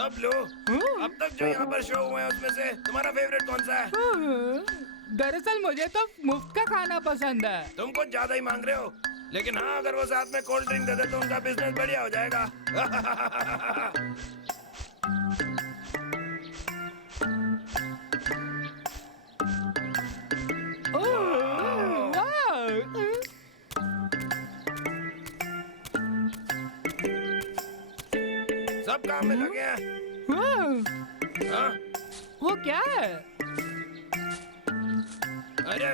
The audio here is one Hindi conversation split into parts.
डब्लू, अब तक जो यहाँ पर शो हुए हैं उसमें से तुम्हारा फेवरेट कौन सा है? दरअसल मुझे तो मुफ्त का खाना पसंद है। तुम कुछ ज्यादा ही मांग रहे हो, लेकिन हाँ अगर वो साथ में कोल्ड ड्रिंक दे दे तो उनका बिजनेस बढ़िया हो जाएगा। सब काम में लगे हैं। हाँ? वो क्या है? अरे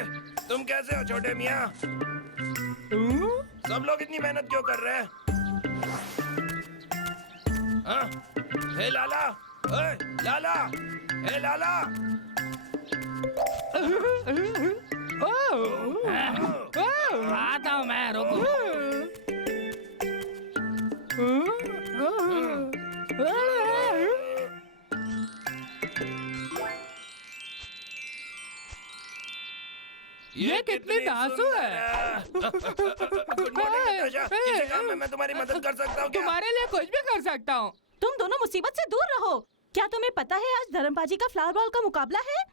तुम कैसे हो छोटे मियाँ? सब लोग इतनी मेहनत क्यों कर रहे हैं? हाँ? हे लाला, ओए लाला, हे लाला। आता हूँ मैं, रुको। ये कितनी धांसू है। गुड मॉर्निंग नताशा, किसी काम में मैं तुम्हारी मदद कर सकता हूँ क्या? तुम्हारे लिए कुछ भी कर सकता हूँ। तुम दोनों मुसीबत से दूर रहो। क्या तुम्हें पता है आज धर्मबाजी का फ्लावर बॉल का मुकाबला है?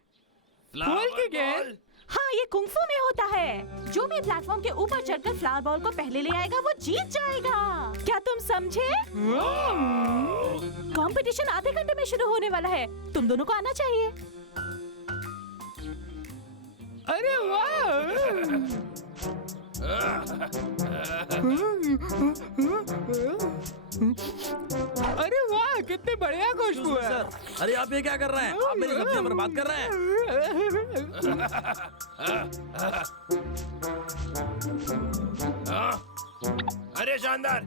फूल की गेंद? हाँ, ये कुंफू में होता है। जो भी प्लेटफॉर्म के ऊपर चढ़कर फ्लावर बॉल को पहले ले आएगा वो जीत जाएगा। क्या तुम समझे? कंपटीशन आधे घंटे में शुरू होने वाला है। तुम दोनों को आना चाहिए। अरे वाह! अरे वाह, कितनी बढ़िया खुशबू है। सर, अरे आप ये क्या कर रहे हैं? आप मेरी सब्जियां बर्बाद कर रहे हैं। अरे शानदार।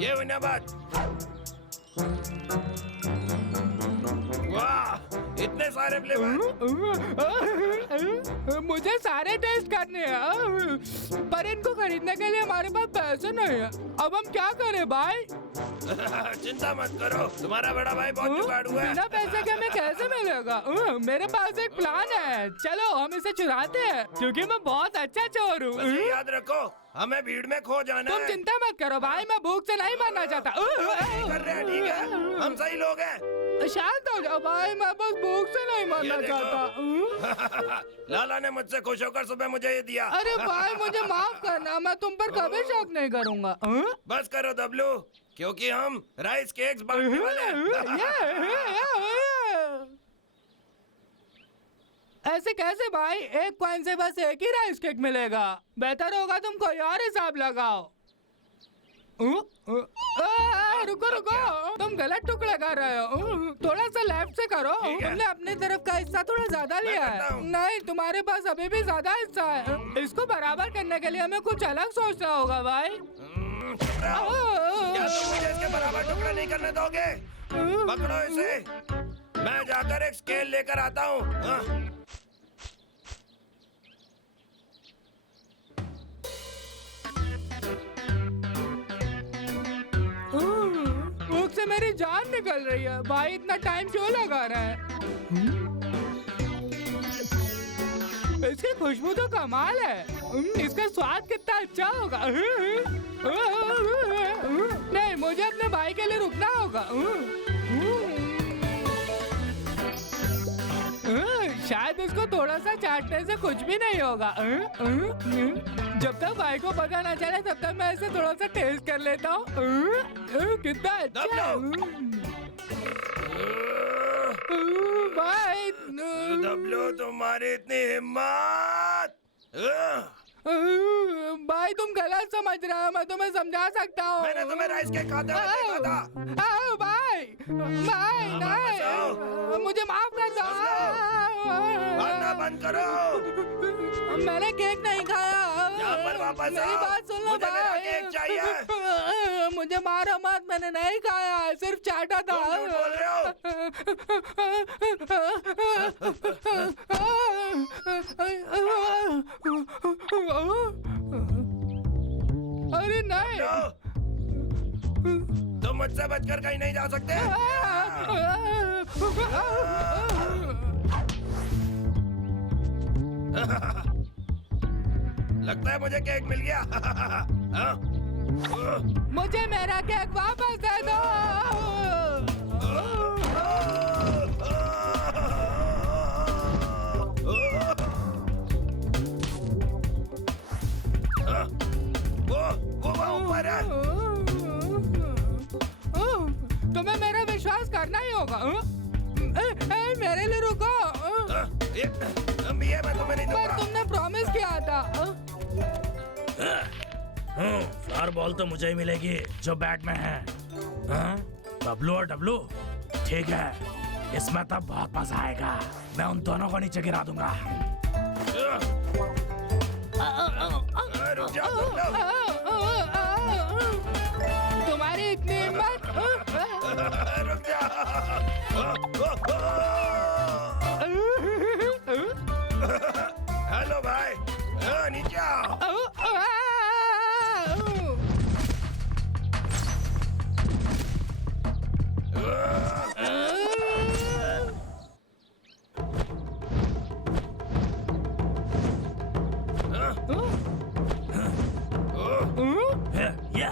ये हुई ना बात। वाह, इतने सारे फ्लेवर। मुझे सारे टेस्ट करने हैं, पर इनको खरीदने के लिए हमारे पास पैसे नहीं है। अब हम क्या करें भाई? चिंता मत करो, तुम्हारा बड़ा भाई बहुत जुगाड़ू है। बिना पैसे के हमें कैसे मिलेगा? मेरे पास एक प्लान है, चलो हम इसे चुराते हैं, क्योंकि मैं बहुत अच्छा चोर हूँ। बस ये याद रखो, हमें भीड़ में खो जाना तुम है। चिंता मत करो भाई, मैं भूख से नहीं मरना चाहता। कर रहे हैं, ठीक है, हम सही लोग हैं। शांत हो जाओ भाई, मैं बस भूख से नहीं मरना चाहता। लाला ने मुझसे खुश होकर सुबह मुझे ये दिया। अरे भाई मुझे माफ करना, मैं तुम पर कभी शक नहीं करूँगा। बस करो दबलू, क्योंकि हम राइस केक्स बांटने वाले हैं। ऐसे कैसे भाई? एक कॉइन से बस एक ही राइस केक मिलेगा। बेहतर होगा तुम कोई और हिसाब लगाओ। रुको रुको, तुम गलत टुकड़ा कर रहे हो। थोड़ा सा लेफ्ट से करो। तुमने अपनी तरफ का हिस्सा थोड़ा ज्यादा लिया है। नहीं, तुम्हारे पास अभी भी ज्यादा हिस्सा है। इसको बराबर करने के लिए हमें कुछ अलग सोचना होगा भाई। क्या तुम मुझे इसके बराबर टुकड़ा नहीं करने दोगे? पकड़ो इसे, मैं जाकर एक स्केल लेकर आता हूँ। भूख से मेरी जान निकल रही है। भाई इतना टाइम क्यों लगा रहा है? इसकी खुशबू तो कमाल है। इसका स्वाद कितना अच्छा होगा। नहीं, मुझे अपने भाई के लिए रुकना होगा। शायद इसको थोड़ा सा चाटने से कुछ भी नहीं होगा। जब तक भाई को पता ना चले तब तक मैं इसे थोड़ा सा टेस्ट कर लेता हूँ। कितना अच्छा है। भाई दबलू, तुम्हारी इतनी हिम्मत। भाई तुम गलत समझ रहे हो, मैं तुम्हें समझा सकता हूँ। मैंने तुम्हें राइस केक खाते हुए देखा था। भाई नहीं, मुझे माफ कर दो। भागना बंद करो। मैंने केक नहीं खाया। यहाँ पर वापस मेरी आओ। बात सुन लो मुझे मेरा भाई। केक चाहिए। मुझे मारो मत, मैंने नहीं खाया, सिर्फ चाटा था। तुम झूठ बोल रहे हो। अरे नहीं, तुम मुझसे बचकर कहीं नहीं जा सकते। लगता है मुझे केक मिल गया। मुझे मेरा केक वापस दे दो। अरे तुम्हें मेरा विश्वास करना ही होगा। मेरे लिए रुको। ये मैं तुम्हें नहीं पर दूंगा। तुमने प्रॉमिस किया था। फ्लावर बॉल तो मुझे ही मिलेगी जो बैट में है। डब्लू और डब्लू ठीक है, इसमें तब बहुत मजा आएगा। मैं उन दोनों को नीचे गिरा दूंगा। रुक जाओ तुम लोग। तुम्हारी इतनी हिम्मत। रुक जाओ। हेलो भाई, नीचे आओ। ये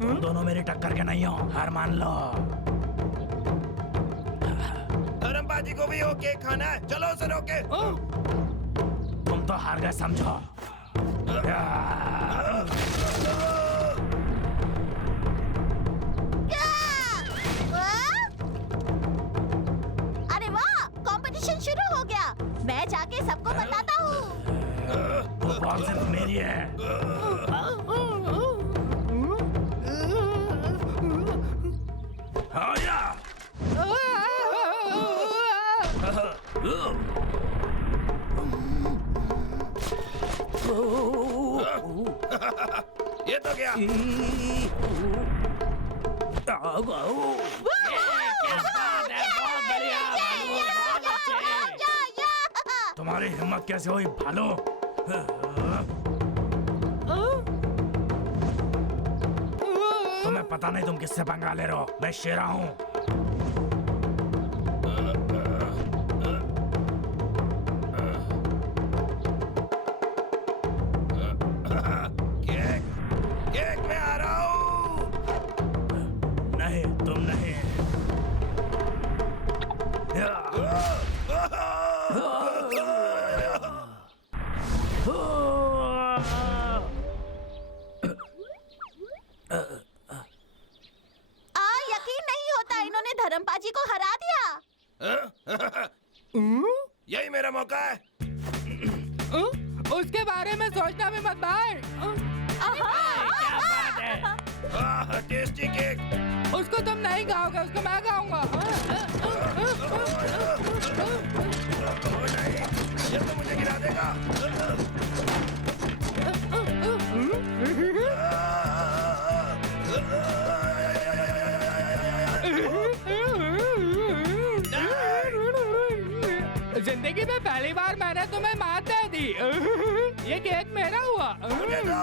तुम दोनों मेरी टक्कर के नहीं हो, हार मान लो। धर्मबाजी को भी हो केक खाना है, चलो उसे रोके। तुम तो हार गए समझो। अरे वाह, कंपटीशन शुरू हो गया। मैं जाके सबको बताता हूँ। वो बॉल सिर्फ मेरी है। हाँ या। ये तो क्या? तुम्हारी हिम्मत कैसे हुई भालू? तुम्हें पता नहीं तुम किससे पंगा ले रहे हो। मैं शेरा हूँ। केक, केक मैं आ रहा हूँ। नहीं तुम नहीं। यकीन नहीं होता, इन्होंने धर्मपाजी को हरा दिया। यही मेरा मौका है। उसके बारे में सोचना भी मत भाई। Tasty cake. उसको तुम नहीं खाओगे, उसको मैं खाऊंगा। नहीं, ये तो मुझे गिरा देगा। जिंदगी में पहली बार मैंने तुम्हें मात दे दी। ये केक मेरा हुआ। मुझे दो।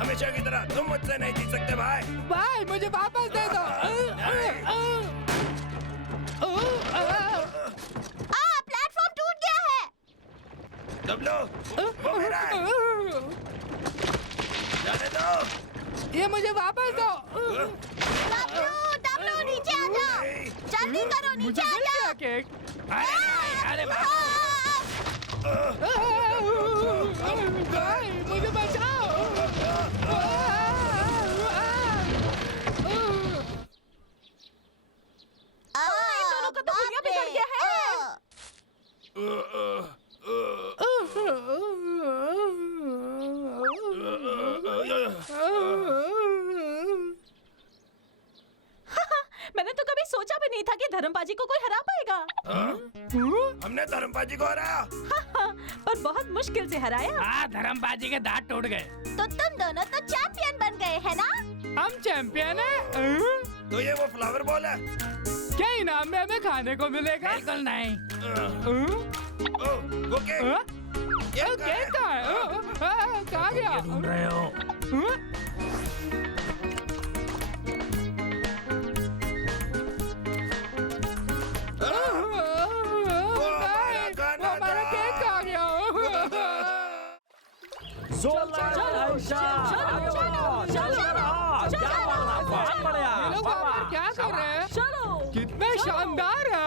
हमेशा की तरह तुम मुझसे नहीं जीत सकते भाई। भाई मुझे वापस दे दो। प्लेटफॉर्म टूट गया है। डब्लू, वो मेरा है। जाने दो। ये मुझे वापस दो। डब्लू नीचे आ जाओ। जल्दी करो, नीचे आ जाओ। केक। अरे भाई मुझे बचाओ। इन दोनों का तो दुनिया बिगड़ गया है। मैंने तो कभी सोचा भी नहीं था कि धर्मबाजी को कोई हरा पाएगा। हमने धर्मबाजी को हराया। पर बहुत मुश्किल से हराया। हाँ, धर्मबाजी के दांत टूट गए। तो तुम दोनों तो चैंपियन बन गए हैं ना? हम चैंपियन हैं। तो ये वो फ्लावर बॉल है। क्या इनाम में हमें खाने को मिलेगा? बिल्कुल नहीं। वो केक। केक कहाँ है? कहाँ गया? क्या ढूंढ रहे हो? हमारा केक कहाँ गया? ये लोग वहाँ पर क्या कर रहे हैं? कितने शानदार है।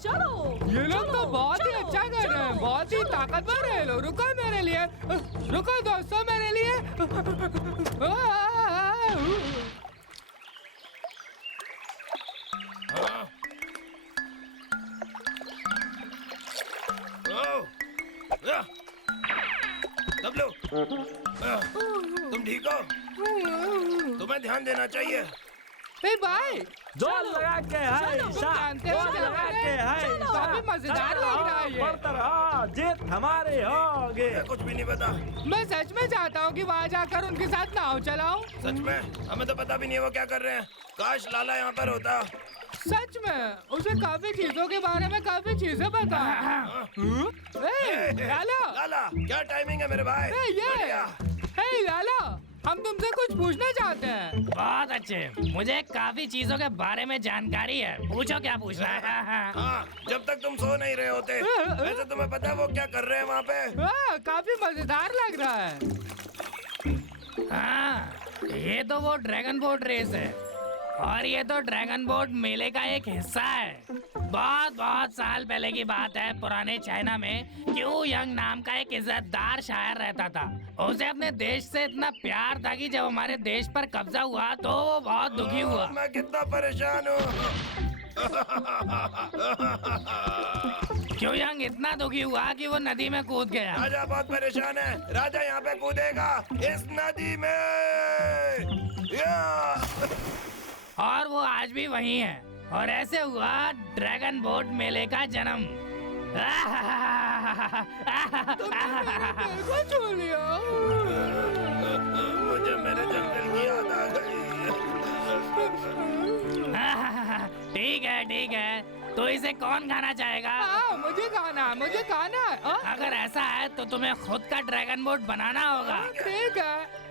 चलो। ये लोग तो बहुत ही अच्छा कर रहे हैं। बहुत ही ताकतवर है लोग। रुको मेरे लिए, रुको दोस्तों मेरे लिए। डब्लू, तुम ठीक हो? तुम्हें ध्यान देना चाहिए। हे भाई, जोर लगा के है तुम ईशा, जानते हो जोर क्या लगा है? के है चलो। ईशा। काफी मजेदार लग रहा है ये। बढ़ते रहो, जीत हमारी होगी। मुझे कुछ भी नहीं पता। मैं सच में चाहता हूँ कि वहाँ जाकर उनके साथ नाव चलाऊं। सच में हमें तो पता भी नहीं वो क्या कर रहे हैं। काश लाला यहाँ पर होता। सच में उसे काफी चीजों के बारे में काफी चीजें पता है। लाला, लाला, क्या टाइमिंग है मेरे भाई। बढ़िया। हे लाला, हम तुमसे कुछ पूछना चाहते हैं। बहुत अच्छे, मुझे काफी चीजों के बारे में जानकारी है। पूछो क्या पूछना है। हाँ, जब तक तुम सो नहीं रहे होते। वैसे तुम्हें पता है वो क्या कर रहे हैं वहाँ पे? काफी मजेदार लग रहा है। हाँ, ये तो वो ड्रैगन बोट रेस है और ये तो ड्रैगन बोट मेले का एक हिस्सा है। बहुत साल पहले की बात है, पुराने चाइना में क्यू यंग नाम का एक इज्जतदार शायर रहता था। उसे अपने देश से इतना प्यार था कि जब हमारे देश पर कब्जा हुआ तो वो बहुत दुखी हुआ। मैं कितना परेशान हूँ। क्यू यंग इतना दुखी हुआ कि वो नदी में कूद गया। राजा बहुत परेशान है। राजा यहाँ पे कूदेगा इस नदी में। और वो आज भी वही है। और ऐसे हुआ ड्रैगन बोट मेले का जन्म। देखो छू लिया। मुझे मेरे जंगल की याद आ गई। ठीक है, तो इसे कौन खाना चाहेगा? मुझे खाना है। अगर ऐसा है तो तुम्हें खुद का ड्रैगन बोट बनाना होगा। ठीक है।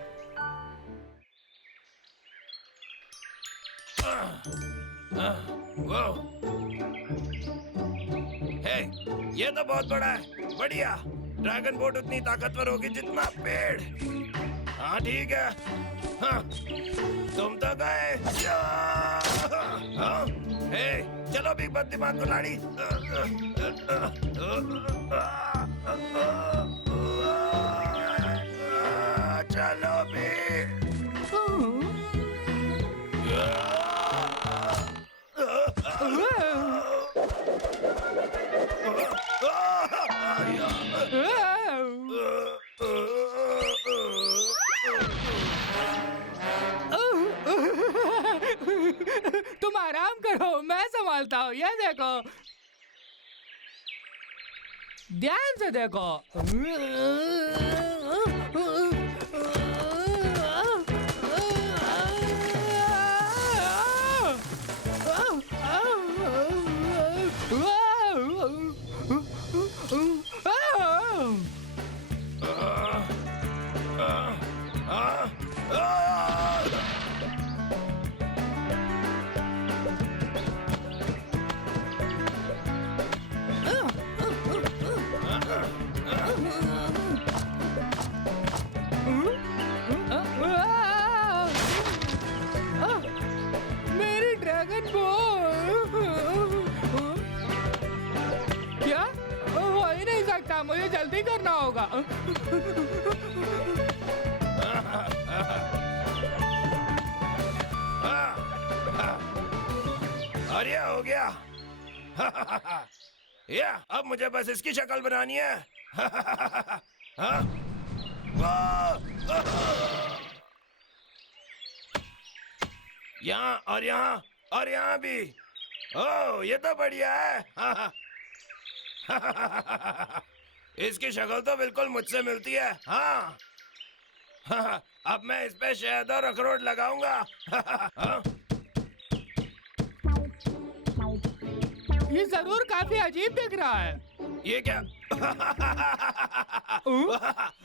वो हे, ये तो बहुत बड़ा है। बढ़िया। ड्रैगन बोट उतनी ताकतवर होगी जितना पेड़। हाँ ठीक है। हाँ, तुम तो गए। हाँ, हे, चलो बिग बस दिमाग को लाड़ी। चलो भी। तुम आराम करो, मैं संभालता हूँ। ये देखो, ध्यान से देखो। मेरी ड्रैगन बोट क्या हो ही नहीं सकता। मुझे जल्दी करना होगा। और ये हो गया। या अब मुझे बस इसकी शक्ल बनानी है। हाँ? यहाँ और यहाँ और यहाँ भी। ओह, ये तो बढ़िया है। इसकी शक्ल तो बिल्कुल मुझसे मिलती है। हाँ, अब मैं इस पे शहद और अखरोट लगाऊंगा। ये जरूर काफी अजीब दिख रहा है। ये क्या?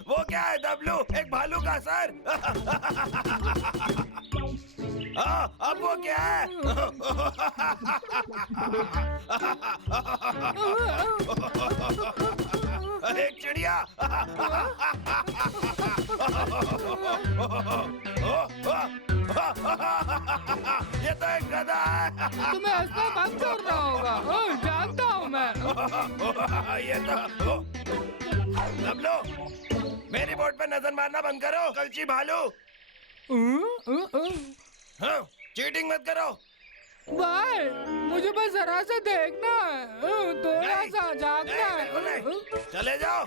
वो क्या है डब्लू? एक भालू का सर। अब वो क्या है? एक चिड़िया। ये तो एक गधा है। तुम्हें ऐसा बंद करना होगा। जानता हूँ मैं। ये तो लो, मेरी बोट पे नजर मारना बंद करो, कलची भालू। हाँ, चीटिंग मत करो। भाई मुझे बस जरा सा देखना है, थोड़ा नहीं, सा झांकना नहीं, बिल्कुल है। नहीं। चले जाओ।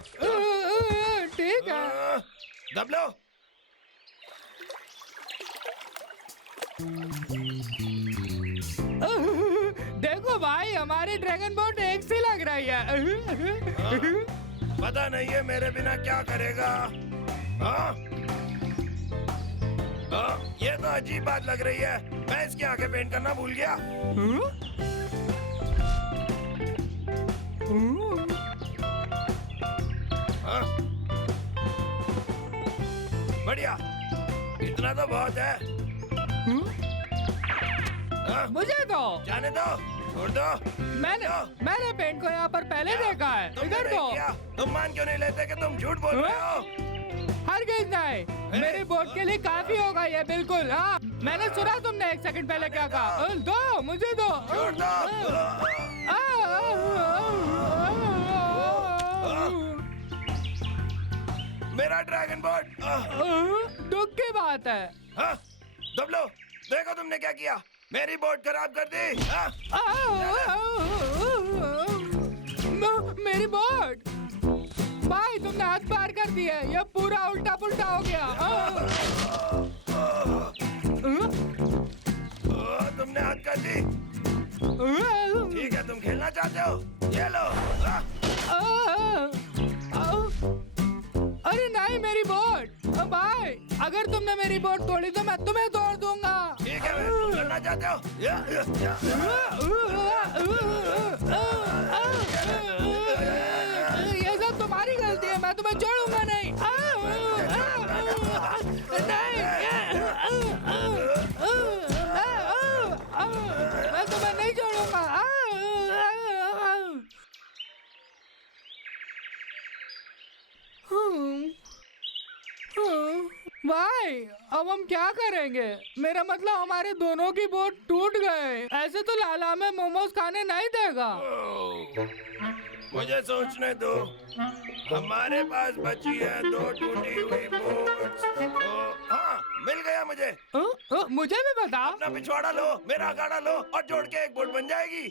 ठीक है। दब लो। देखो भाई, हमारी ड्रैगन बोट एक सी लग रही है। पता नहीं है मेरे बिना क्या करेगा। हाँ? हाँ, ये तो अजीब बात लग रही है। मैं इसकी आंखें पेंट करना भूल गया। हाँ? बढ़िया, इतना तो बहुत है। हाँ? मुझे दो। जाने दो, छोड़ दो। मैंने पेंट को यहाँ पर पहले देखा है। तुमने इधर नहीं दो। किया। तुम मान क्यों नहीं लेते कि तुम झूठ बोल रहे हो? हरगिज़ नहीं, मेरी बोट के लिए काफी होगा ये, बिल्कुल। हाँ, मैंने सुना तुमने 1 सेकंड पहले क्या कहा। दो, मुझे दो। छोड़ दो। मेरा ड्रैगन बोट। दुख की बात है। हाँ? दब लो, देखो तुमने क्या किया। मेरी बोट खराब कर दी। हाँ? मेरी बोट। भाई तुमने हाथ पार कर दिया, ये पूरा उल्टा पुल्टा हो गया। तुमने हाथ कर दी। ठीक है, तुम खेलना चाहते हो, ये लो। अरे नहीं, मेरी बोट। भाई अगर तुमने मेरी बोट तोड़ी तो मैं तुम्हें तोड़ दूंगा। ठीक है, तुम करना चाहते हो। ये सब तुम्हारी गलती है, मैं तुम्हें छोड़ूंगा नहीं। मैं तुम्हें नहीं छोड़ूंगा। भाई अब हम क्या करेंगे? मेरा मतलब हमारे दोनों की बोट टूट गए। ऐसे तो लाला में मोमोज खाने नहीं देगा। मुझे सोचने दो। हमारे पास बची है 2 टूटी हुई बोट्स। हाँ, मिल गया मुझे। मुझे भी बता। अपना पिछवाड़ा लो, मेरा अखाड़ा लो और जोड़ के एक बोट बन जाएगी।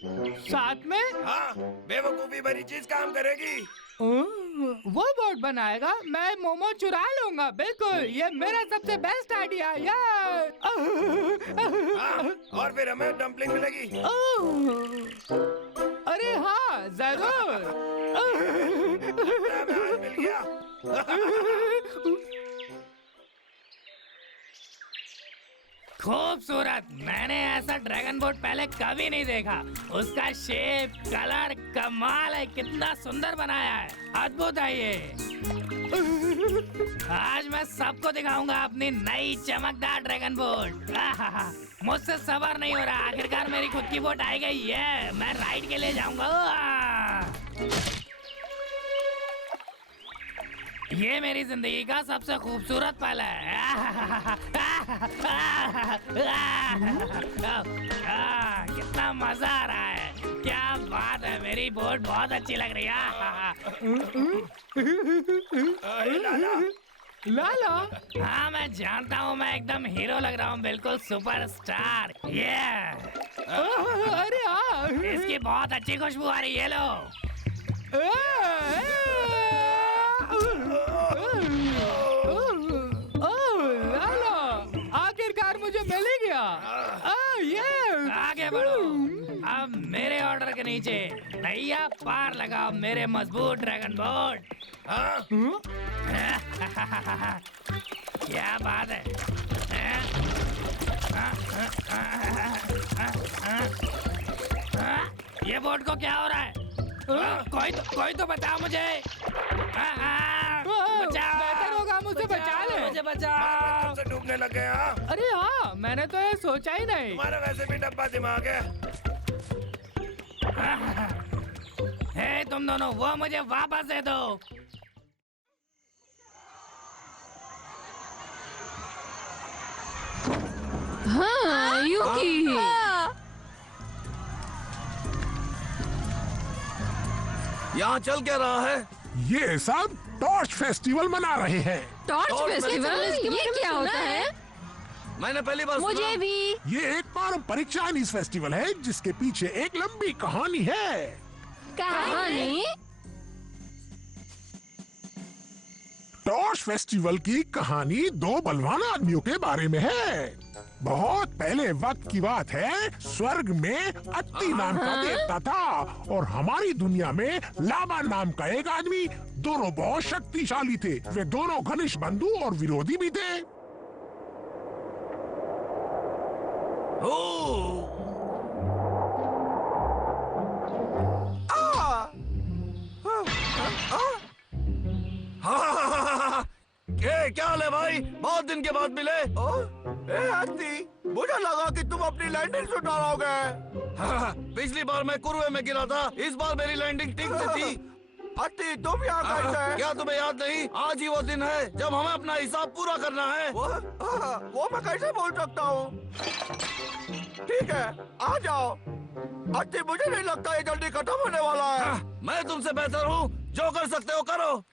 साथ में? हाँ, बेवकूफी भरी चीज काम करेगी। वो बोट बनाएगा, मैं मोमो चुरा लूंगा। बिल्कुल, ये मेरा सबसे बेस्ट आइडिया। हाँ, और फिर हमें डम्पलिंग मिलेगी। अरे हाँ, जरूर। लगता है हमें आज मिल गया। खूबसूरत। मैंने ऐसा ड्रैगन बोट पहले कभी नहीं देखा। उसका शेप, कलर कमाल है। कितना सुंदर बनाया है, अद्भुत है ये। आज मैं सबको दिखाऊंगा अपनी नई चमकदार ड्रैगन बोट। मुझसे सबर नहीं हो रहा। आखिरकार मेरी खुद की बोट आई गई है। मैं राइड के लिए जाऊंगा। ये मेरी जिंदगी का सबसे खूबसूरत पल है। कितना मजा आ रहा है। क्या बात है, मेरी बोट बहुत अच्छी लग रही है। लाला। हाँ, मैं जानता हूँ, मैं एकदम हीरो लग रहा हूँ, बिल्कुल सुपरस्टार। ये अरे हाँ, इसकी बहुत अच्छी खुशबू आ रही है। लो। लाला, आखिरकार मुझे मिल ही गया। ये आगे बढ़ो। अब मेरे ऑर्डर के नीचे नैया पार लगाओ मेरे मजबूत ड्रैगन बोट। हाँ? क्या बात है। ये बोट को क्या हो रहा है? कोई तो बताओ मुझे। बचाओ। बेहतर होगा मुझसे बचा ले। मुझे बचाओ। कब से डूबने लग गए? हाँ? अरे हाँ, मैंने तो ये सोचा ही नहीं। तुम्हारा वैसे भी डब्बा दिमाग है। हे गए तुम दोनों, वो मुझे वापस दे दो। हाँ, यूकी। यहाँ चल क्या रहा है? ये सब टॉर्च फेस्टिवल मना रहे हैं। टॉर्च फेस्टिवल, ये क्या होता है? मैंने पहली बार मुझे सुना। भी। ये एक पारंपरिक चाइनीज फेस्टिवल है जिसके पीछे एक लंबी कहानी है। कहानी? टॉर्च फेस्टिवल की कहानी दो बलवान आदमियों के बारे में है। बहुत पहले वक्त की बात है, स्वर्ग में अत्ती नाम का देवता था और हमारी दुनिया में लाबा नाम का एक आदमी। दोनों बहुत शक्तिशाली थे। वे दोनों घनिष्ठ बंधु और विरोधी भी थे। क्या हाल है भाई? बहुत दिन के बाद मिले। मुझे लगा कि तुम अपनी लैंडिंग से उतारोगे। पिछली बार मैं कुर्वे में गिरा था, इस बार मेरी लैंडिंग ठीक से थी। अत्ती, तुम यहाँ कैसे? क्या तुम्हें याद नहीं? आज ही वो दिन है जब हमें अपना हिसाब पूरा करना है। वो मैं कैसे बोल सकता हूँ? ठीक है, आ जाओ। अत्ती, मुझे नहीं लगता ये जल्दी खत्म होने वाला है। मैं तुमसे बेहतर हूँ, जो कर सकते हो करो।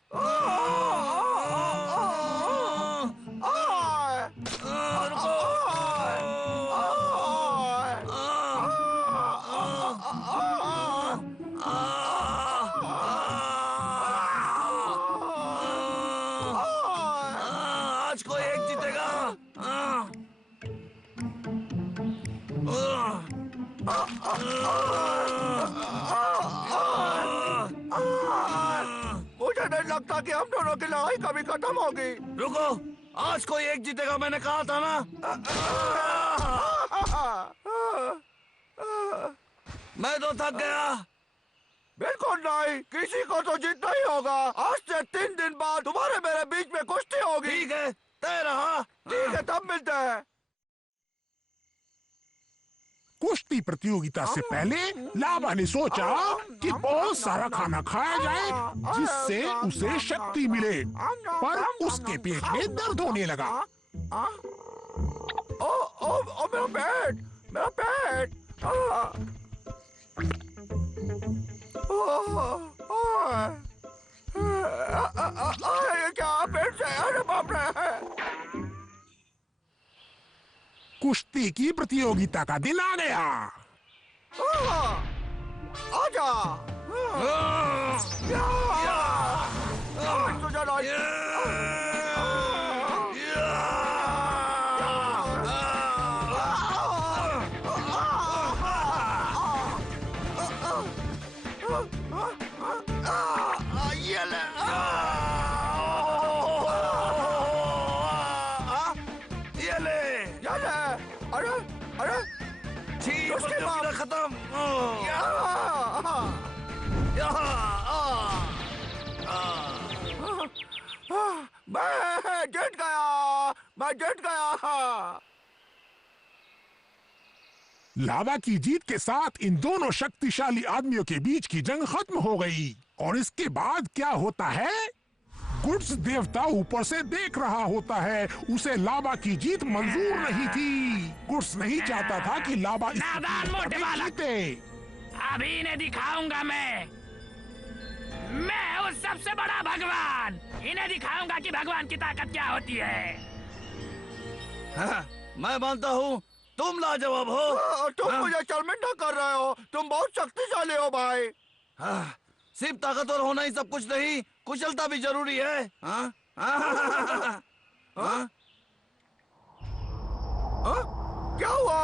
आज कोई एक जीतेगा। मुझे नहीं लगता कि हम दोनों की लड़ाई कभी खत्म होगी। रुको, आज कोई एक जीतेगा, मैंने कहा था ना। मैं तो थक गया। बिल्कुल नहीं, किसी को तो जीतना ही होगा। आज से 3 दिन बाद तुम्हारे मेरे बीच में कुश्ती होगी। ठीक है, तय रहा। ठीक है, तब मिलते हैं। कुश्ती प्रतियोगिता से पहले लाबा ने सोचा कि बहुत सारा खाना खाया जाए जिससे उसे शक्ति मिले, पर उसके पेट में दर्द होने लगा। ओ मेरा पेट, मेरा पेट। ये क्या पेट से? अरे बाप रे! कुश्ती की प्रतियोगिता का दिन आ गया। आजा। खत्म। मैं जीत गया, मैं जीत गया। लाबा की जीत के साथ इन दोनों शक्तिशाली आदमियों के बीच की जंग खत्म हो गई। और इसके बाद क्या होता है? गुड्स देवता ऊपर से देख रहा होता है। उसे लाबा की जीत मंजूर नहीं थी। गुड्स नहीं चाहता था कि लाबा नादान मोटे बालक। जीते। अभी इन्हें दिखाऊंगा मैं हूँ सबसे बड़ा भगवान। इन्हें दिखाऊंगा कि भगवान की ताकत क्या होती है। मैं मानता हूँ तुम लाजवाब हो। तुम मुझे शर्मिंदा कर रहे हो। तुम बहुत शक्तिशाली हो भाई। सिर्फ ताकतवर होना ही सब कुछ नहीं, कुशलता भी जरूरी है। क्या हुआ?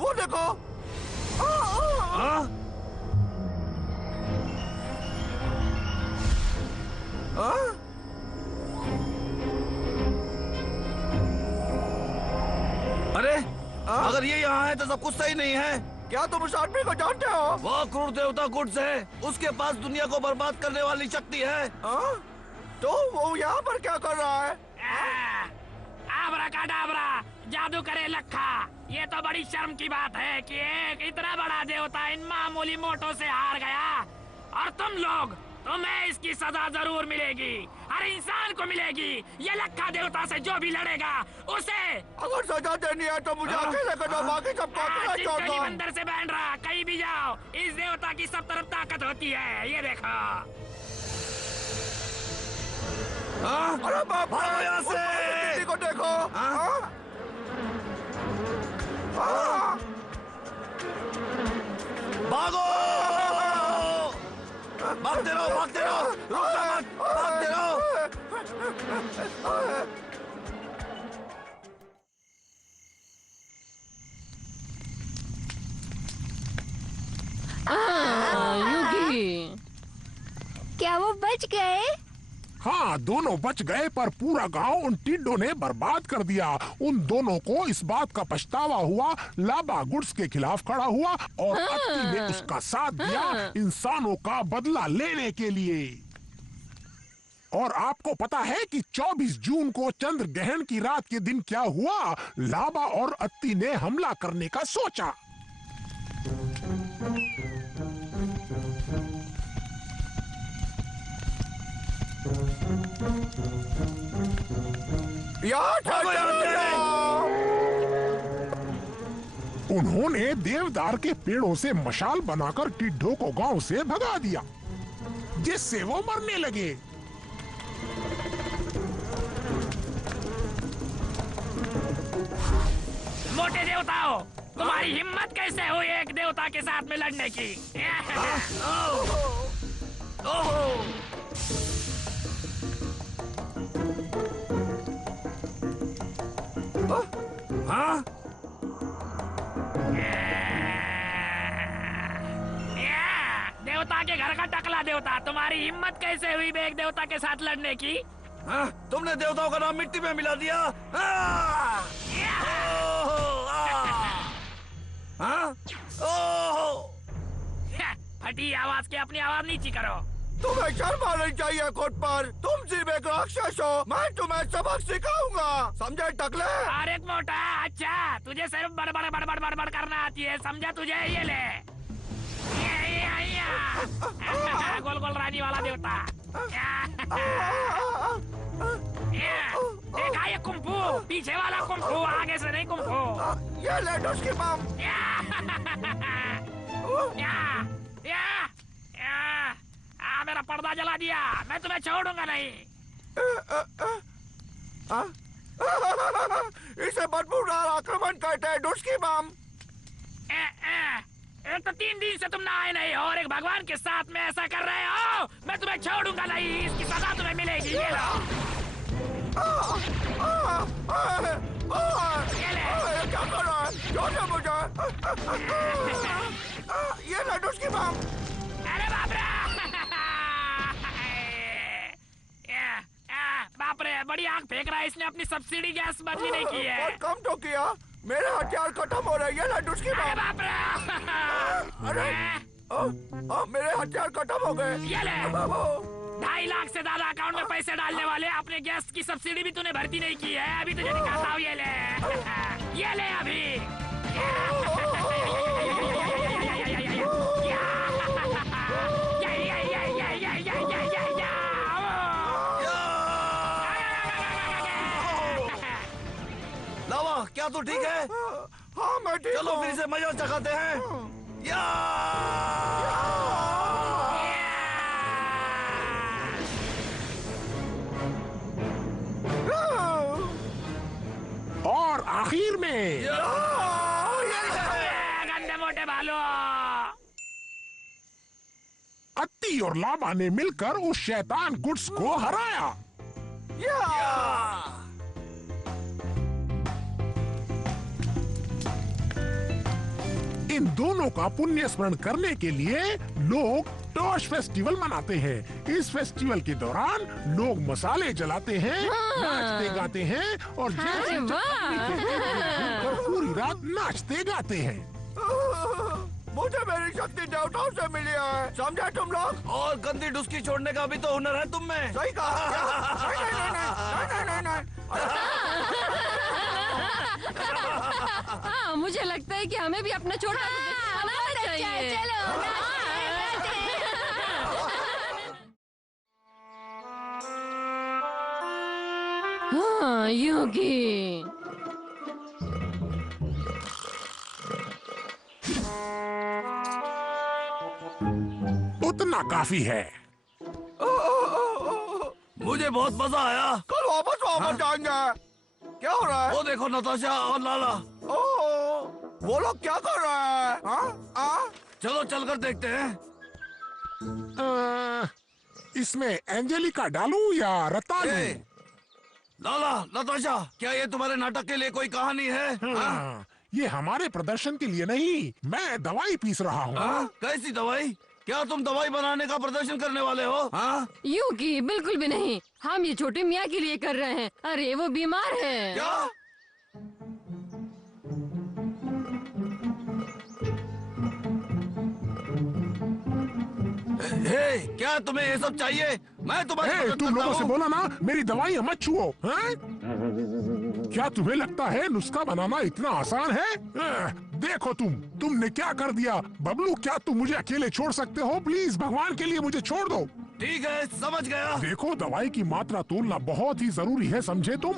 वो देखो। अरे अगर ये यहाँ है तो सब कुछ सही नहीं है। क्या तुम उस आदमी को जानते हो? वो क्रूर देवता गुड्स है। उसके पास दुनिया को बर्बाद करने वाली शक्ति है। तो वो यहाँ पर क्या कर रहा है? आबरा काडाबरा, जादू करे लखा। ये तो बड़ी शर्म की बात है कि एक इतना बड़ा देवता इन मामूली मोटों से हार गया, और तुम लोग, तुम्हें इसकी सजा जरूर मिलेगी। हर इंसान को मिलेगी। ये लखा देवता से जो भी लड़ेगा उसे। अगर सजा देनी है तो मुझे अकेले करना, बाकी सबको अकेले छोड़ना। मंदिर से बैठ रहा, कहीं भी जाओ, इस देवता की सब तरफ ताकत होती है। ये देखो। अरे बाप रे, यहाँ से किसी को देखो। भागो, भागते रहो, भागते रहो, रुकना मत, भागते रहो। यूकी, क्या वो बच गए? हाँ, दोनों बच गए, पर पूरा गांव उन टिड्डों ने बर्बाद कर दिया। उन दोनों को इस बात का पछतावा हुआ। लाबा गुड्स के खिलाफ खड़ा हुआ और अत्ती ने उसका साथ दिया इंसानों का बदला लेने के लिए। और आपको पता है कि 24 जून को चंद्र ग्रहण की रात के दिन क्या हुआ? लाबा और अत्ती ने हमला करने का सोचा। उन्होंने देवदार के पेड़ों से मशाल बनाकर टिड्डों को गांव से भगा दिया, जिससे वो मरने लगे। मोटे देवताओं, तुम्हारी हिम्मत कैसे हुई एक देवता के साथ में लड़ने की? हाँ? देवता के घर का टकला देवता, तुम्हारी हिम्मत कैसे हुई एक देवता के साथ लड़ने की? हाँ? तुमने देवताओं का नाम मिट्टी में मिला दिया। हाँ? फटी आवाज के अपनी आवाज नीची करो। तुम्हें शर्म आनी चाहिए खुद पर। तुम सिर्फ एक राक्षस हो, मैं तुम्हें सबक सिखाऊंगा, समझे टकले? अरे मोटा, अच्छा तुझे सिर्फ बड़ करना आती है, समझा तुझे? ये ले, गोल गोल रानी वाला देवता। देखा ये कुंफू, पीछे वाला कुंफू, आगे से नहीं कुंफू। ये ले उसकी बम। मेरा पर्दा जला दिया, मैं तुम्हें छोड़ूंगा नहीं। इसे बदबूदार आक्रमण कहते हैं, डुस्की बम। एक तो 3 दिन से तुम नहाए नहीं हो और एक भगवान के साथ में ऐसा कर रहे हो। मैं तुम्हें छोड़ूंगा नहीं, इसकी सजा तुम्हें मिलेगी। ये लो, ये ले। क्या कर रहा है? छोड़ो मुझे। ये ले डुस्की बम। अरे बाप रे, बाप रे, बड़ी आग फेंक रहा है। इसने अपनी सब्सिडी गैस बदली नहीं की है। बहुत कम तो किया, मेरे हथियार खत्म हो रहे हैं। ये ले डुस्की बम। अरे बाप रे, अरे मेरे हथियार खत्म हो गए। ये ले, 2.5 लाख से ज्यादा अकाउंट में पैसे डालने वाले, अपने गैस की सब्सिडी भी तूने भर्ती नहीं की है। अभी तुझे दिखाता हूँ। ये ले, ये ले अभी। लावा, क्या तू ठीक है? हाँ मैं ठीक चलो हूँ। फिर से मजा चखाते हैं। या! और आखिर में गंदे मोटे भालू, अत्ती और लाबा ने मिलकर उस शैतान गुड्स को हराया। इन दोनों का पुण्य स्मरण करने के लिए लोग टॉर्च फेस्टिवल मनाते हैं। इस फेस्टिवल के दौरान लोग मसाले जलाते हैं, नाचते गाते हैं और जैसे घूमकर पूरी रात नाचते गाते हैं। मुझे मेरी शक्ति देवताओं से मिली है, समझे तुम लोग? और गंदी डुस्की छोड़ने का भी तो हुनर है तुम में। सही कहा। नहीं, नहीं, नहीं, नहीं, नहीं, नहीं, नहीं, नहीं। हाँ, मुझे लगता है कि हमें भी अपना छोटा सा बनाना चाहिए। हाँ, योगी। उतना काफी है। मुझे बहुत मजा आया। कल वापस जाएंगे। क्या हो रहा है? वो देखो नताशा और लाला। वो लोग क्या कर रहे हैं? चलो चलकर देखते हैं। इसमें एंजेलिका डालूं या रतालू? लाला, नताशा, क्या ये तुम्हारे नाटक के लिए कोई कहानी है? हाँ, ये हमारे प्रदर्शन के लिए नहीं, मैं दवाई पीस रहा हूँ। कैसी दवाई? क्या तुम दवाई बनाने का प्रदर्शन करने वाले हो? योगी, बिल्कुल भी नहीं। हम ये छोटे मियाँ के लिए कर रहे हैं। अरे वो बीमार है। क्या? हे, क्या तुम्हें ये सब चाहिए? मैं तुम्हारी मदद तुम करता लोगों से हूँ। बोला ना मेरी दवाई मत छुओ। हाँ? क्या तुम्हें लगता है नुस्खा बनाना इतना आसान है? देखो तुमने क्या कर दिया। बबलू, क्या तुम मुझे अकेले छोड़ सकते हो? प्लीज भगवान के लिए मुझे छोड़ दो। ठीक है, समझ गया। देखो, दवाई की मात्रा तोलना बहुत ही जरूरी है, समझे तुम?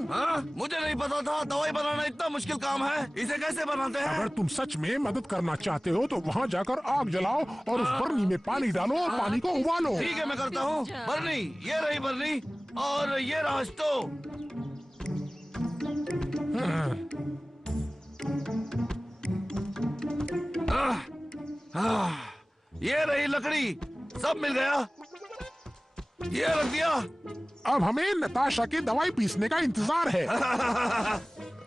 मुझे नहीं पता था दवाई बनाना इतना मुश्किल काम है। इसे कैसे बनाते हैं? अगर तुम सच में मदद करना चाहते हो तो वहाँ जाकर आग जलाओ और उस बरनी में पानी डालो और पानी को उबालो। ठीक है, मैं करता हूँ। बरनी, ये रही बरनी और ये रहा स्टोव। ये रही लकड़ी, सब मिल गया। ये रख दिया। अब हमें नताशा के दवाई पीसने का इंतजार है।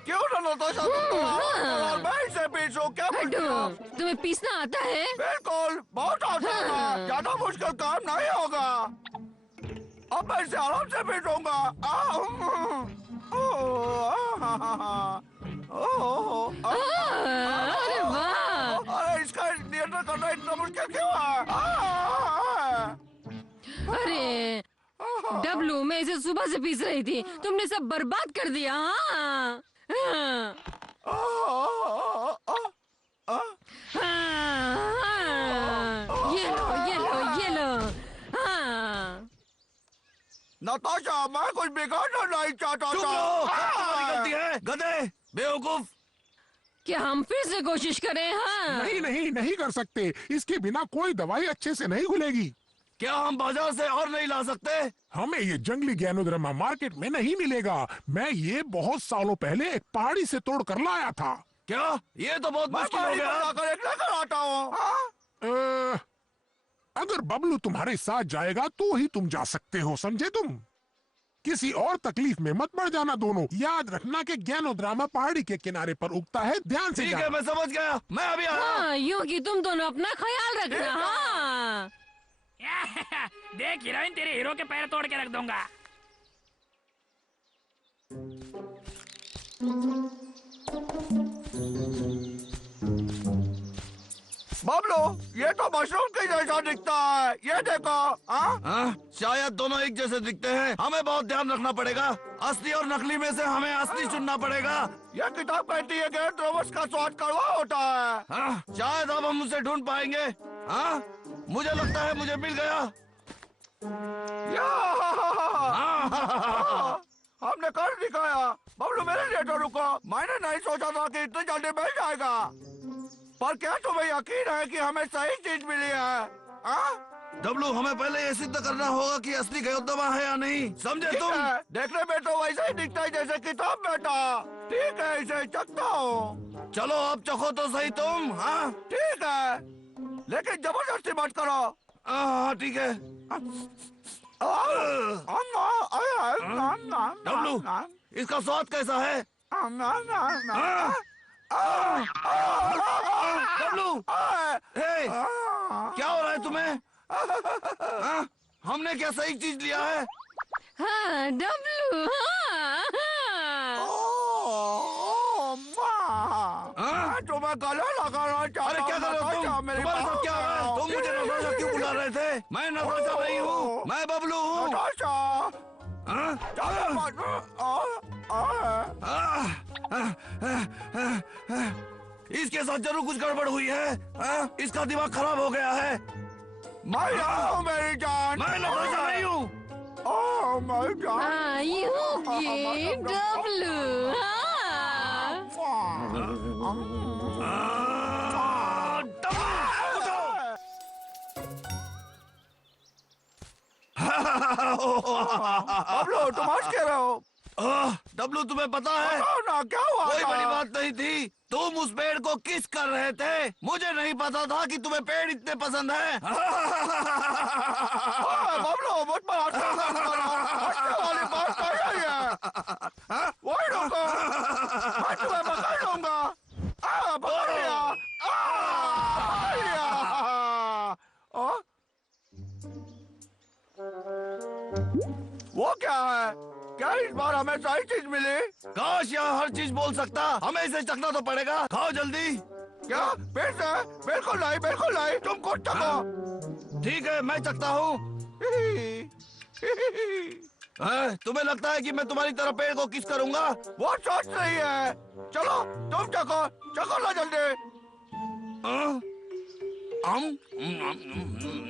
क्यों ना नताशा, और मैं इसे पीसूं? क्या तुम्हें पीसना आता है? बिल्कुल, बहुत आसान है। ज्यादा मुश्किल काम नहीं होगा। अब मैं इसे आराम से पीसूंगा। अरे वाह! अरे इसका नियंत्रण करना इतना मुश्किल क्यों है? अरे डब्लू, मैं इसे सुबह से पीस रही थी। तुमने सब बर्बाद कर दिया। हाँ। ये लो। हाँ। नताशा, मैं कुछ बिगाड़ना नहीं चाहता था। गलती है, गधे, बेवकूफ। क्या हम फिर से कोशिश करें? हाँ। नहीं कर सकते। इसके बिना कोई दवाई अच्छे से नहीं घुलेगी। क्या हम बाजार से और नहीं ला सकते? हमें ये जंगली ज्ञानोद्रमा मार्केट में नहीं मिलेगा। मैं ये बहुत सालों पहले एक पहाड़ी से तोड़ कर लाया था। क्या? ये तो बहुत मुश्किल हो गया। लेकर आता हूँ। अगर बबलू तुम्हारे साथ जाएगा तो ही तुम जा सकते हो, समझे तुम? किसी और तकलीफ में मत पड़ जाना दोनों। याद रखना कि ज्ञानोद्रमा पहाड़ी के किनारे पर उगता है। ध्यान से। ठीक है, मैं समझ गया। मैं अभी आ रहा हूँ। हाँ, योगी, तुम दोनों अपना ख्याल रखना। हाँ। देख हीरोइन, तेरे हीरो के पैर तोड़ के रख दूंगा। बबलू, ये तो मशरूम के जैसा दिखता है। ये देखो। शायद दोनों एक जैसे दिखते हैं। हमें बहुत ध्यान रखना पड़ेगा। असली और नकली में से हमें असली चुनना पड़ेगा। यह किताब कहती है कि ड्रोवर्स का स्वाद कड़वा होता है। शायद अब हम उसे ढूंढ पाएंगे। मुझे लगता है मुझे मिल गया। हमने कर दिखाया। बबलू, मेरे लिए तो रुको। मैंने नहीं सोचा था कि इतनी जल्दी मिल जाएगा। पर क्या तुम्हें यकीन है कि हमें सही चीज मिली है? डब्लू, हमें पहले ये सिद्ध करना होगा कि असली ज्ञानोद्रमा है या नहीं। समझे तुम? देखने में तो वैसे ही दिखता है जैसे किताब में था। ठीक है, इसे चखता हूँ। चलो अब चखो तो सही तुम। ठीक है, लेकिन जबरदस्ती मत करो। हाँ, ठीक है। डब्लू, इसका स्वाद कैसा है? डब्लू, क्या हो रहा है तुम्हें? हमने क्या सही चीज लिया है? हाँ, डब्लू। तुम्हें गले लगाना चाहता। अरे क्या कर रहे हो तुम? तुम्हारे साथ क्या हो रहा है? तुम मुझे नताशा क्यों बुला रहे थे? मैं नताशा नहीं हूँ, मैं बबलू हूँ। हाँ? इसके साथ जरूर कुछ गड़बड़ हुई है। हाँ? इसका दिमाग खराब हो गया है। मैं यहाँ हूँ मेरी जान। मैं नताशा नहीं हूँ। ओह मेरी जान। आयुगी डब्लू। बबलू तुम हंस के रहो। डब्लू तुम्हें पता है ना क्या हुआ? कोई बड़ी बात नहीं थी। तुम उस पेड़ को किस कर रहे थे? मुझे नहीं पता था कि तुम्हें पेड़ इतने पसंद है। बबलू मुझ पर हंसने वाली बात नहीं है। वही रुको, मैं तुम्हें पकड़ लूंगा। पकड़ लिया। वो क्या है? क्या इस बार हमें सही चीज मिली? काश यहाँ हर चीज बोल सकता। हमें इसे चखना तो पड़ेगा। खाओ जल्दी। क्या पेड़ से? बिल्कुल नहीं, बिल्कुल नहीं। तुम खुद चखो। ठीक है मैं चखता हूँ। तुम्हें लगता है कि मैं तुम्हारी तरह पेड़ को किस करूँगा? वो सोच रही है। चलो तुम चखो, चखो ना जल्दी।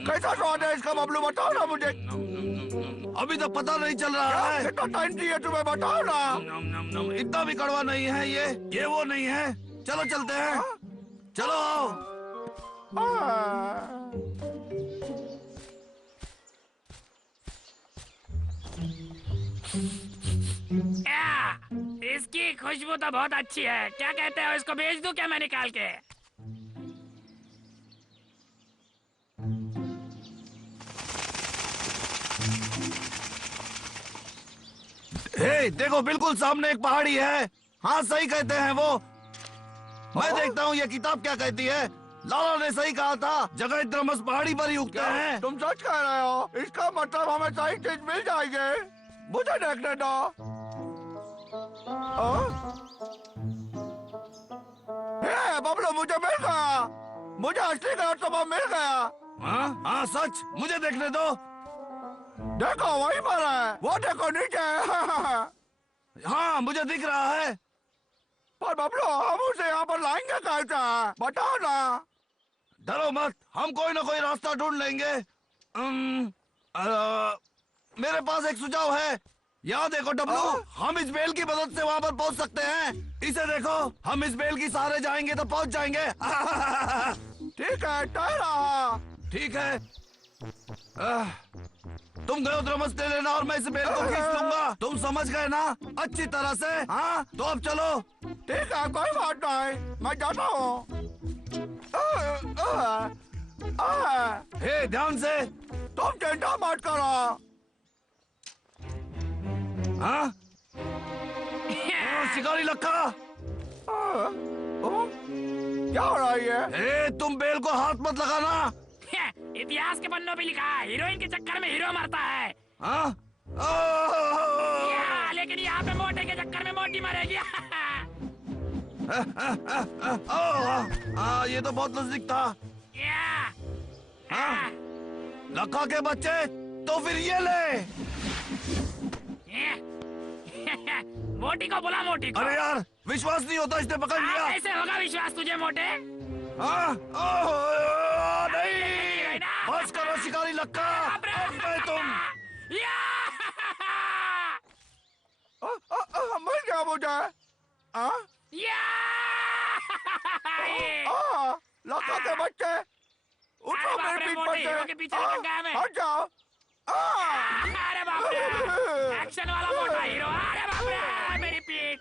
कैसा स्वाद है इसका बबलू? बताओ ना मुझे। अभी तक पता नहीं चल रहा है। कितना टाइम चाहिए तुम्हें? बताओ ना। इतना भी कड़वा नहीं है ये वो नहीं है। चलो चलते हैं। चलो आओ। इसकी खुशबू तो बहुत अच्छी है। क्या कहते हो, इसको बेच दूं क्या मैं निकाल के? हे, देखो बिल्कुल सामने एक पहाड़ी है। हाँ सही कहते हैं वो। मैं देखता हूँ ये किताब क्या कहती है। लाला ने सही कहा था, जगह द्रमस पहाड़ी पर ही उगते हैं। तुम सच कह रहे हो? इसका मतलब हमें सही चीज मिल जाएगी। मुझे देखने दो। बबलू मुझे मिल गया। मुझे असली का सबब मिल गया। हाँ सच, मुझे देखने दो। देखो वही पर है। वो देखो नीचे। हाँ मुझे दिख रहा है। पर बबलू हम उसे यहाँ पर लाएंगे कैसे? बताओ ना। डरो मत, हम कोई ना कोई रास्ता ढूंढ लेंगे। मेरे पास एक सुझाव है। यहाँ देखो डब्लू, हम इस बेल की मदद से वहाँ पर पहुँच सकते हैं। इसे देखो, हम इस बेल की सहारे जाएंगे तो पहुँच जाएंगे। ठीक है ठहरा। ठीक है। तुम गयोद्रमस ले लेना और मैं इस बेल को खींच लूंगा। तुम समझ गए ना अच्छी तरह से? हाँ तो अब चलो। ठीक है कोई बात नहीं, मैं जाता हूँ। हे ध्यान से, तुम चिंता मत करो। हाँ? शिकारी लक्का। क्या हो रहा है? तुम बेल को हाथ मत लगाना। इतिहास के पन्नों पे लिखा है, हीरोइन के चक्कर में हीरो मरता है। लेकिन यहाँ पे मोटे के चक्कर में मोटी मरेगी। ये तो बहुत नजदीक था। लक्का के बच्चे, तो फिर ये ले। मोटी को बुला, मोटी को। अरे यार विश्वास नहीं होता, इसने पकड़ लिया। कैसे होगा विश्वास तुझे मोटे? नहीं, बस करो शिकारी लक्का। तुम मर गया मुझे। लक्का के बच्चे उठो मेरे पीठ पर से। पीछे लटक गया मैं। हट जाओ। अरे बाप रे, एक्शन वाला मोटा हीरो। अरे बाप रे, मेरी पीठ।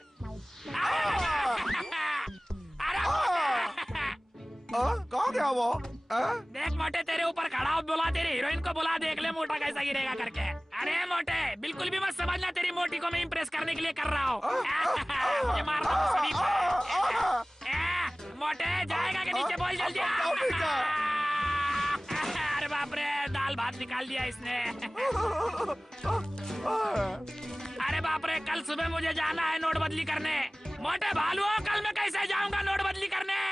कहाँ गया वो? देख मोटे, तेरे ऊपर खड़ा हो, बुला तेरी हीरोइन को बुला, देख ले मोटा कैसा गिरेगा करके। अरे मोटे बिल्कुल भी मत समझना, तेरी मोटी को मैं इम्प्रेस करने के लिए कर रहा हूँ। मुझे मारना तो सभी पे। मोटे जाएगा कि नीचे, बोल जल्दी। अरे बाप रे, दाल भात निकाल दिया इसने। अरे बाप रे, कल सुबह मुझे जाना है नोट बदली करने। मोटे भालू, कल मैं कैसे जाऊंगा नोट बदली करने?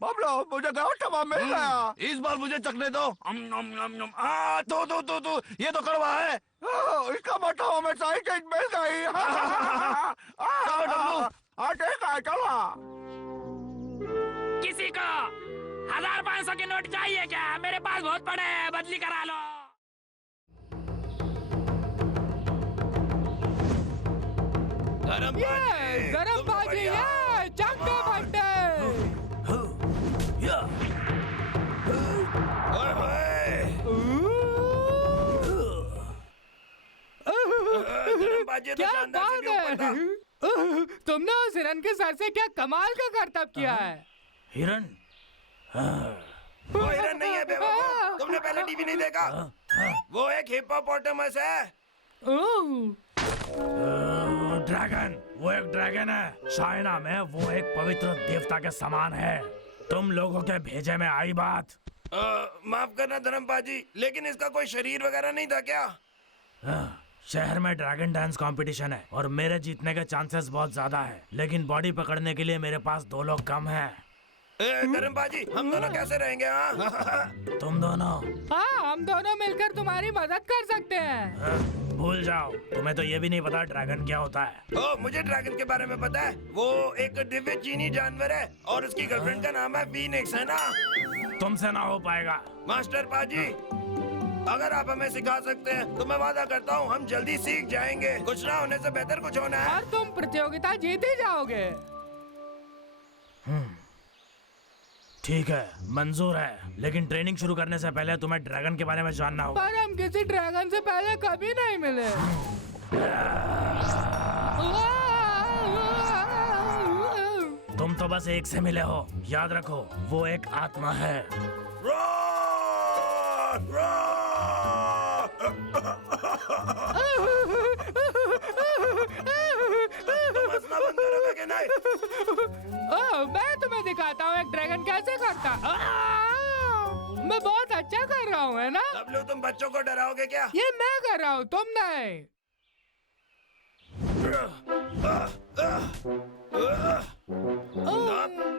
बबलू मुझे गाँव टबा मिल गया। इस बार मुझे चखने दो। तो ये तो कड़वा है। इसका मतलब हमें सही चीज मिल गई। ठीक है चलो। किसी को 1500 के नोट चाहिए क्या? मेरे पास बहुत पड़े हैं, बदली करा लो। गरम ये गरम भाजी ये चंगे भट्टे। ओए होए। गरम भाजी तो क्या शानदार से बात भी ऊपर था। है। तुमने उस हिरन के सर से क्या कमाल का करतब किया है। हिरन? वो हिरन नहीं है बेवकूफ, तुमने पहले टीवी नहीं देखा? वो एक हिप्पोपोटामस है। ड्रैगन, वो एक ड्रैगन है। चाइना में वो एक पवित्र देवता के समान है। तुम लोगों के भेजे में आई बात। माफ करना धर्मपाजी, लेकिन इसका कोई शरीर वगैरह नहीं था क्या? शहर में ड्रैगन डांस कंपटीशन है और मेरे जीतने के चांसेस बहुत ज्यादा है, लेकिन बॉडी पकड़ने के लिए मेरे पास 2 लोग कम हैं। धर्मपाजी, हम दोनों कैसे रहेंगे? हाँ तुम दोनों? हाँ, हम दोनों मिलकर तुम्हारी मदद कर सकते हैं। भूल जाओ, तुम्हें तो ये भी नहीं पता ड्रैगन क्या होता है। ओ, मुझे ड्रैगन के बारे में पता है। वो एक दिव्य चीनी जानवर है और उसकी गर्लफ्रेंड का नाम है फीनिक्स, है ना? तुमसे ना हो पाएगा। मास्टर पाजी, अगर आप हमें सिखा सकते हैं तो मैं वादा करता हूँ हम जल्दी सीख जाएंगे। कुछ ना होने से बेहतर कुछ होना है। और तुम प्रतियोगिता जीत ही जाओगे। ठीक है, मंजूर है, लेकिन ट्रेनिंग शुरू करने से पहले तुम्हें ड्रैगन के बारे में जानना होगा। पर हम किसी ड्रैगन से पहले कभी नहीं मिले। तुम तो बस एक से मिले हो, याद रखो, वो एक आत्मा है। रोर! रोर! तुम हंसना बंद करोगे कि नहीं? मैं तुम्हें दिखाता हूँ एक ड्रैगन कैसे करता। मैं बहुत अच्छा कर रहा हूँ, है ना? डब्लू, तुम बच्चों को डराओगे क्या? ये मैं कर रहा हूँ, तुम नहीं।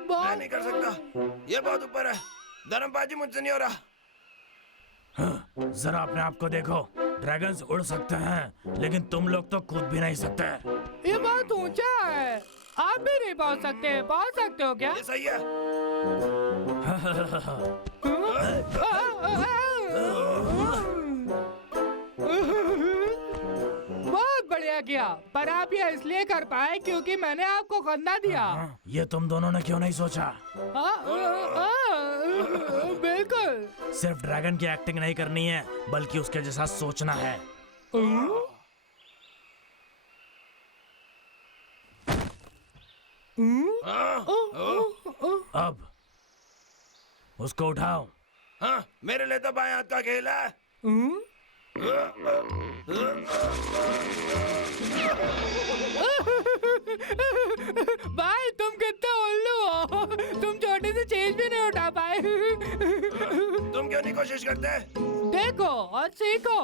मैं नहीं कर सकता, ये बहुत ऊपर है। धर्मपाजी, मुझसे नहीं हो रहा। जरा अपने आप को देखो, ड्रैगन्स उड़ सकते हैं, लेकिन तुम लोग तो कूद भी नहीं सकते। ये बहुत ऊंचा है, आप भी नहीं पहुंच सकते। पहुंच सकते हो क्या? ये सही है। बहुत बढ़िया किया, पर आप ये इसलिए कर पाए क्योंकि मैंने आपको कंधा दिया। ये तुम दोनों ने क्यों नहीं सोचा? बिल्कुल। सिर्फ ड्रैगन की एक्टिंग नहीं करनी है, बल्कि उसके जैसा सोचना है। अब उसको उठाओ। हाँ, मेरे लिए तो बाएं हाथ का खेल है। भाई, तुम कितने उल्लू हो। तुम छोटी सी चीज भी नहीं उठा पाए। तुम क्यों नहीं कोशिश करते? देखो और सीखो।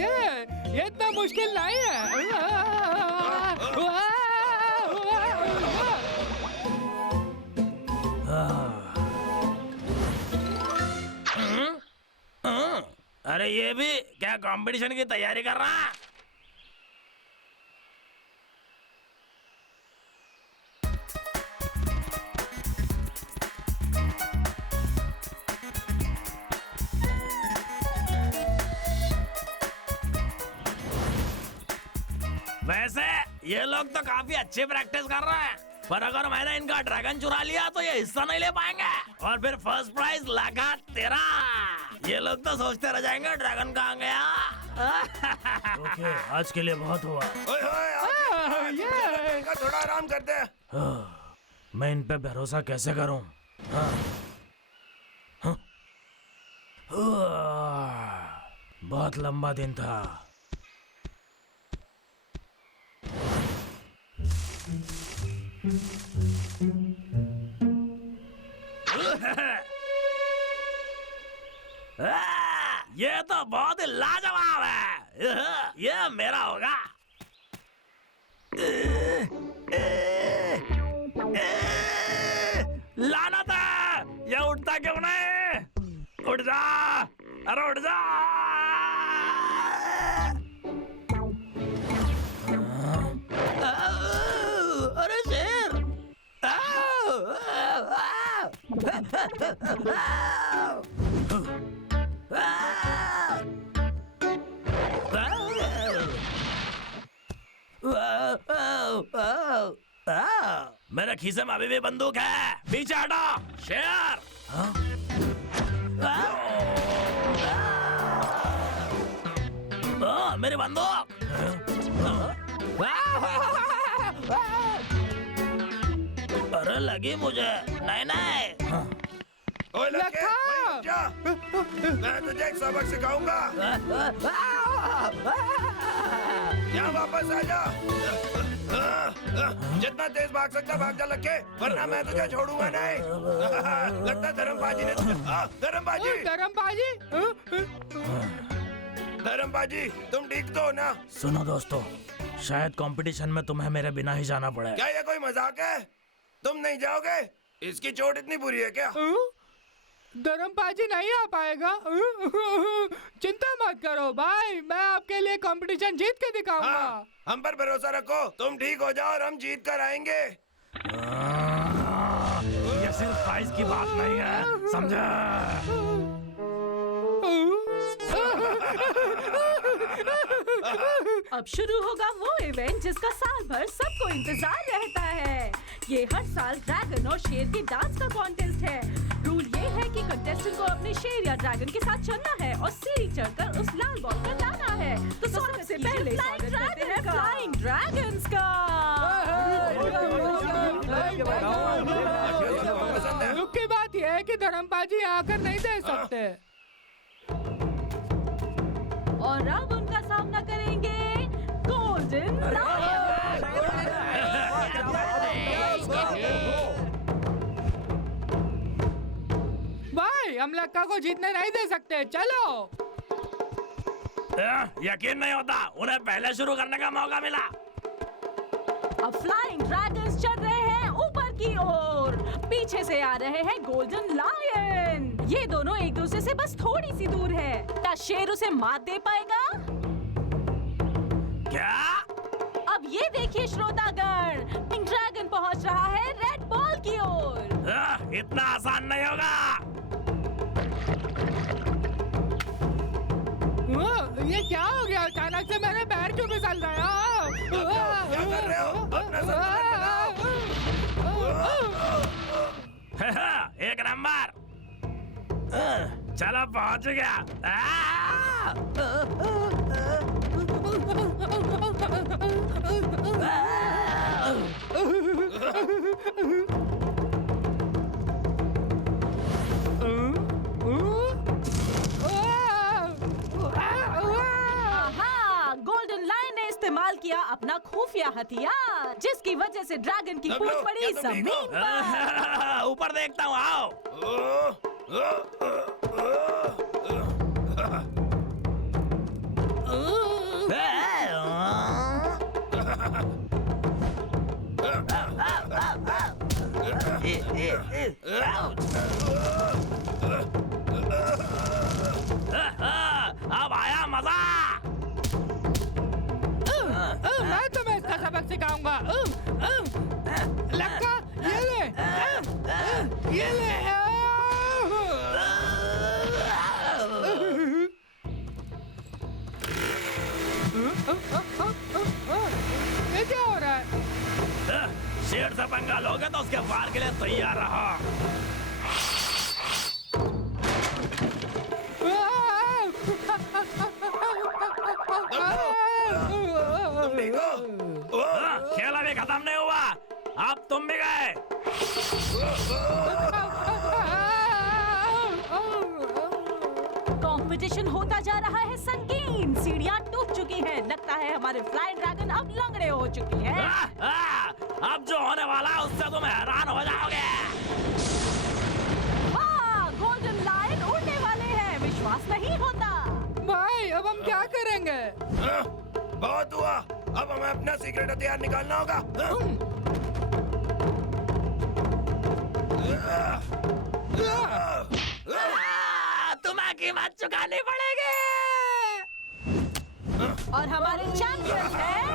ये इतना मुश्किल नहीं है। अरे ये भी क्या कंपटीशन की तैयारी कर रहा है? वैसे ये लोग तो काफी अच्छी प्रैक्टिस कर रहे हैं, पर अगर मैंने इनका ड्रैगन चुरा लिया तो ये हिस्सा नहीं ले पाएंगे और फिर फर्स्ट प्राइज लगा तेरा। ये लोग तो सोचते रह जाएंगे ड्रैगन कहाँ गया। ओके, आज के लिए बहुत हुआ। ओए होए, का थोड़ा आराम करते हैं। मैं इन पे भरोसा कैसे करूं? बहुत लंबा दिन था। ये तो बहुत ही लाजवाब है। ये मेरा होगा। लानत है, ये उठता क्यों नहीं? उठ जा, अरे उठ जा। अरे शेर। मेरे खीसे में अभी भी बंदूक है, पीछे हटो शेर। मेरी बंदूक। अरे लगी मुझे। नहीं नहीं। ओए लड़के, वहीं उठ जा। मैं तुझे एक सबक सिखाऊंगा। यहाँ वापस आ जा। जितना तेज भाग सकता भाग जा लड़के, वरना मैं तुझे छोड़ूंगा नहीं। लगता है धर्मबाजी ने धर्मबाजी। धर्मबाजी, तुम ठीक तो हो ना? सुनो दोस्तों, शायद कंपटीशन में तुम्हें मेरे बिना ही जाना पड़े। क्या ये कोई मजाक है? तुम नहीं जाओगे? इसकी चोट इतनी बुरी है क्या? धर्मबाजी नहीं आ पाएगा। चिंता मत करो भाई, मैं आपके लिए कंपटीशन जीत के दिखाऊंगा। हाँ, हम पर भरोसा रखो। तुम ठीक हो जाओ और हम जीत कर आएंगे। ये सिर्फ प्राइज की बात नहीं है, समझे? अब शुरू होगा वो इवेंट जिसका साल भर सबको इंतजार रहता है। ये हर साल ड्रैगन और शेर के डांस का कॉन्टेस्ट है। रूल ये है कि कंटेस्टेंट को अपने शेर या ड्रैगन के साथ चलना है और सीढ़ी चढ़कर उस लाल बॉल को लाना है। तो सबसे पहले स्वागत करते हैं फ्लाइंग ड्रैगन्स का। दुख की बात यह है कि धर्मबाजी आकर नहीं दे सकते। और अब उनका सामना करेंगे गोल्डन लायन। भाई हम लक्का को जीतने नहीं दे सकते, चलो। यकीन नहीं होता, उन्हें पहले शुरू करने का मौका मिला। अब फ्लाइंग ड्रैगन्स चल रहे हैं ऊपर की ओर, पीछे से आ रहे हैं गोल्डन लायन। ये दोनों एक दूसरे से बस थोड़ी सी दूर है। क्या शेर उसे मात दे पाएगा? क्या? अब ये देखिए श्रोतागण, पिंक ड्रैगन पहुंच रहा है रेड बॉल की ओर। इतना आसान नहीं होगा। ये क्या हो गया? अचानक से मेरे पैर क्यों फिसल रहे हो? क्या कर रहे हो? अपना संतुलन बनाओ। एक नंबर। चलो पहुंच गया। गोल्डन लायन ने इस्तेमाल किया अपना खुफिया हथियार, जिसकी वजह से ड्रैगन की पूंछ पड़ी जमीन पर। ऊपर देखता हूँ, आओ। अब आया मजा। मैं तुम्हें इसका सबक सिखाऊंगा। लक्का, ये ले, ये ले। ये क्या हो रहा है? शेर से पंगा लोगे तो उसके वार के लिए तैयार रहो। तुम ठीक हो? खेल अभी खत्म नहीं हुआ, अब तुम भी गए। कंपटीशन होता जा रहा है संगीन, सीढ़ियां टूट चुकी हैं। लगता है हमारे फ्लाइंग ड्रैगन अब लंगड़े हो चुकी हैं। अब जो होने वाला है उससे तुम हैरान हो जाओगे। वाह, गोल्डन लायन उड़ने वाले हैं, विश्वास नहीं होता। भाई अब हम बहुत हुआ, अब हमें अपना सीक्रेट हथियार निकालना होगा। तुम्हें कीमत चुकानी पड़ेगी। और हमारे चैंपियन है